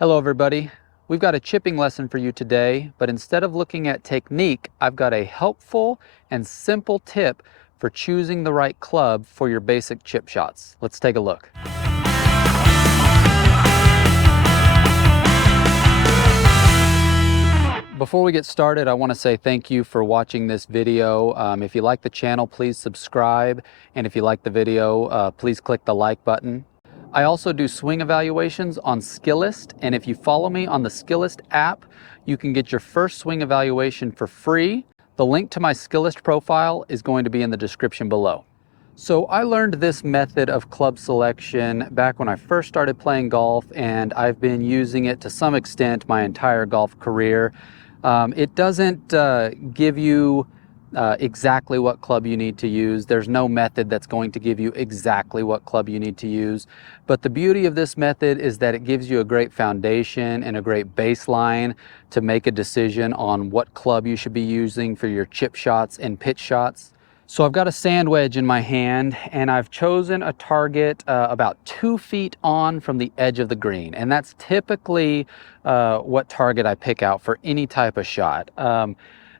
Hello everybody. We've got a chipping lesson for you today, but instead of looking at technique, I've got a helpful and simple tip for choosing the right club for your basic chip shots. Let's take a look. Before we get started, I want to say thank you for watching this video. If you like the channel, please subscribe. And if you like the video, please click the like button. I also do swing evaluations on Skillest, and if you follow me on the Skillest app, you can get your first swing evaluation for free. The link to my Skillest profile is going to be in the description below. So I learned this method of club selection back when I first started playing golf, and I've been using it to some extent my entire golf career. It doesn't give you exactly what club you need to use. There's no method that's going to give you exactly what club you need to use. But the beauty of this method is that it gives you a great foundation and a great baseline to make a decision on what club you should be using for your chip shots and pitch shots. So I've got a sand wedge in my hand, and I've chosen a target about 2 feet on from the edge of the green. And that's typically what target I pick out for any type of shot.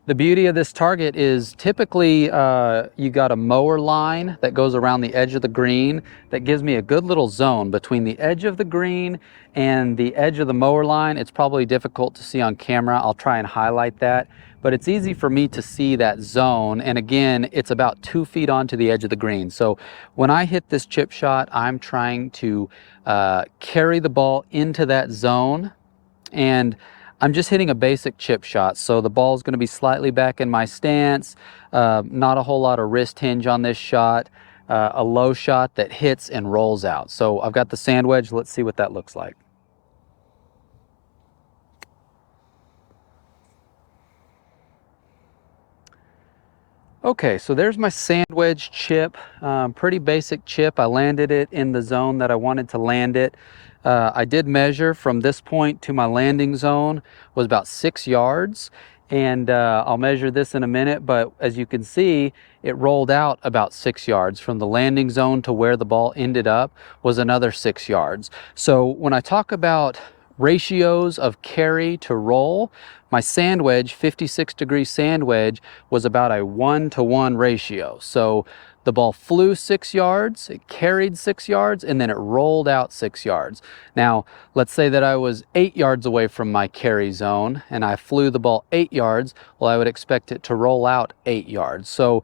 The beauty of this target is typically you got a mower line that goes around the edge of the green that gives me a good little zone between the edge of the green and the edge of the mower line. It's probably difficult to see on camera. I'll try and highlight that, but it's easy for me to see that zone. And again, it's about 2 feet onto the edge of the green. So when I hit this chip shot, I'm trying to carry the ball into that zone, and I'm just hitting a basic chip shot. So the ball is going to be slightly back in my stance, not a whole lot of wrist hinge on this shot, a low shot that hits and rolls out. So I've got the sand wedge. Let's see what that looks like. Okay, so there's my sand wedge chip, pretty basic chip. I landed it in the zone that I wanted to land it. I did measure from this point to my landing zone was about 6 yards, and I'll measure this in a minute, but as you can see, it rolled out about 6 yards. From the landing zone to where the ball ended up was another 6 yards. So when I talk about ratios of carry to roll, my sand wedge, 56-degree sand wedge, was about a 1-to-1 ratio. So the ball flew 6 yards, it carried 6 yards, and then it rolled out 6 yards. Now, let's say that I was 8 yards away from my carry zone and I flew the ball 8 yards. Well, I would expect it to roll out 8 yards. So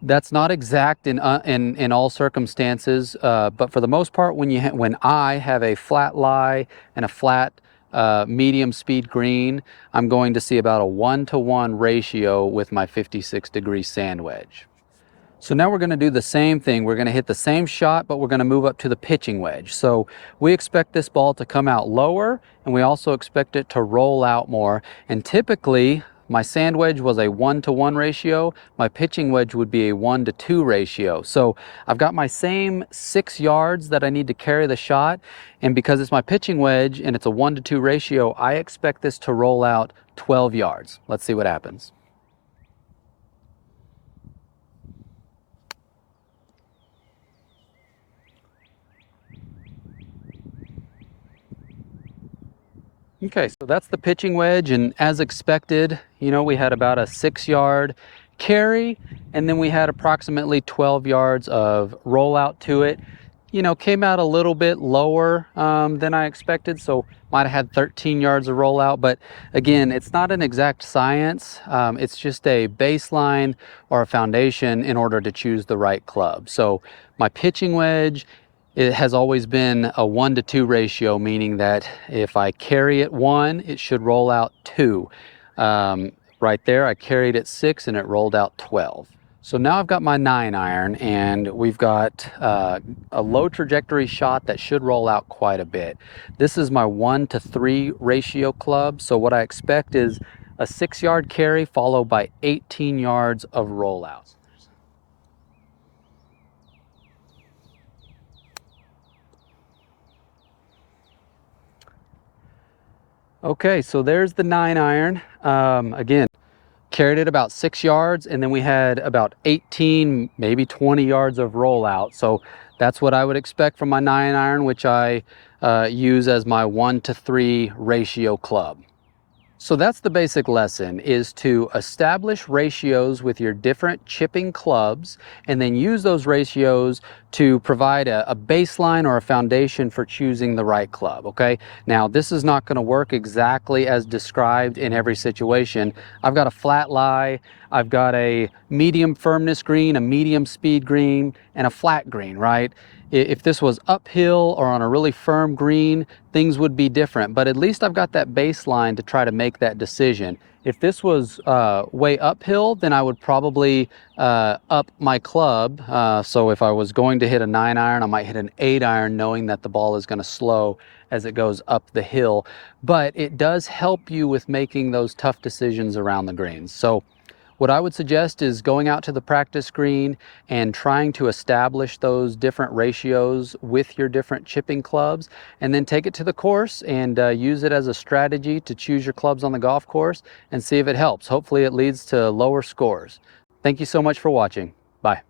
that's not exact in all circumstances, but for the most part, when I have a flat lie and a flat medium speed green, I'm going to see about a 1-to-1 ratio with my 56-degree sand wedge. So now we're going to do the same thing. We're going to hit the same shot, but we're going to move up to the pitching wedge. So we expect this ball to come out lower, and we also expect it to roll out more. And typically, my sand wedge was a 1-to-1 ratio. My pitching wedge would be a 1-to-2 ratio. So I've got my same 6 yards that I need to carry the shot. And because it's my pitching wedge and it's a 1-to-2 ratio, I expect this to roll out 12 yards. Let's see what happens. Okay, so that's the pitching wedge, and as expected, you know, we had about a 6-yard carry, and then we had approximately 12 yards of rollout to it. You know, came out a little bit lower than I expected, so might have had 13 yards of rollout, but again, it's not an exact science. It's just a baseline or a foundation in order to choose the right club. So my pitching wedge, it has always been a 1-to-2 ratio, meaning that if I carry it 1, it should roll out 2. Right there, I carried it 6 and it rolled out 12. So now I've got my 9-iron, and we've got a low trajectory shot that should roll out quite a bit. This is my 1-to-3 ratio club, so what I expect is a 6-yard carry followed by 18 yards of rollouts. Okay, so there's the 9-iron. Again, carried it about 6 yards, and then we had about 18, maybe 20 yards of rollout. So that's what I would expect from my 9-iron, which I use as my 1-to-3 ratio club. So that's the basic lesson, is to establish ratios with your different chipping clubs and then use those ratios to provide a baseline or a foundation for choosing the right club, okay? Now, this is not going to work exactly as described in every situation. I've got a flat lie, I've got a medium firmness green, a medium speed green, and a flat green, right? If this was uphill or on a really firm green, things would be different, but at least I've got that baseline to try to make that decision. If this was way uphill, then I would probably up my club. So if I was going to hit a 9-iron, I might hit an 8-iron, knowing that the ball is going to slow as it goes up the hill. But it does help you with making those tough decisions around the greens. So what I would suggest is going out to the practice green and trying to establish those different ratios with your different chipping clubs, and then take it to the course and use it as a strategy to choose your clubs on the golf course and see if it helps. Hopefully it leads to lower scores. Thank you so much for watching. Bye.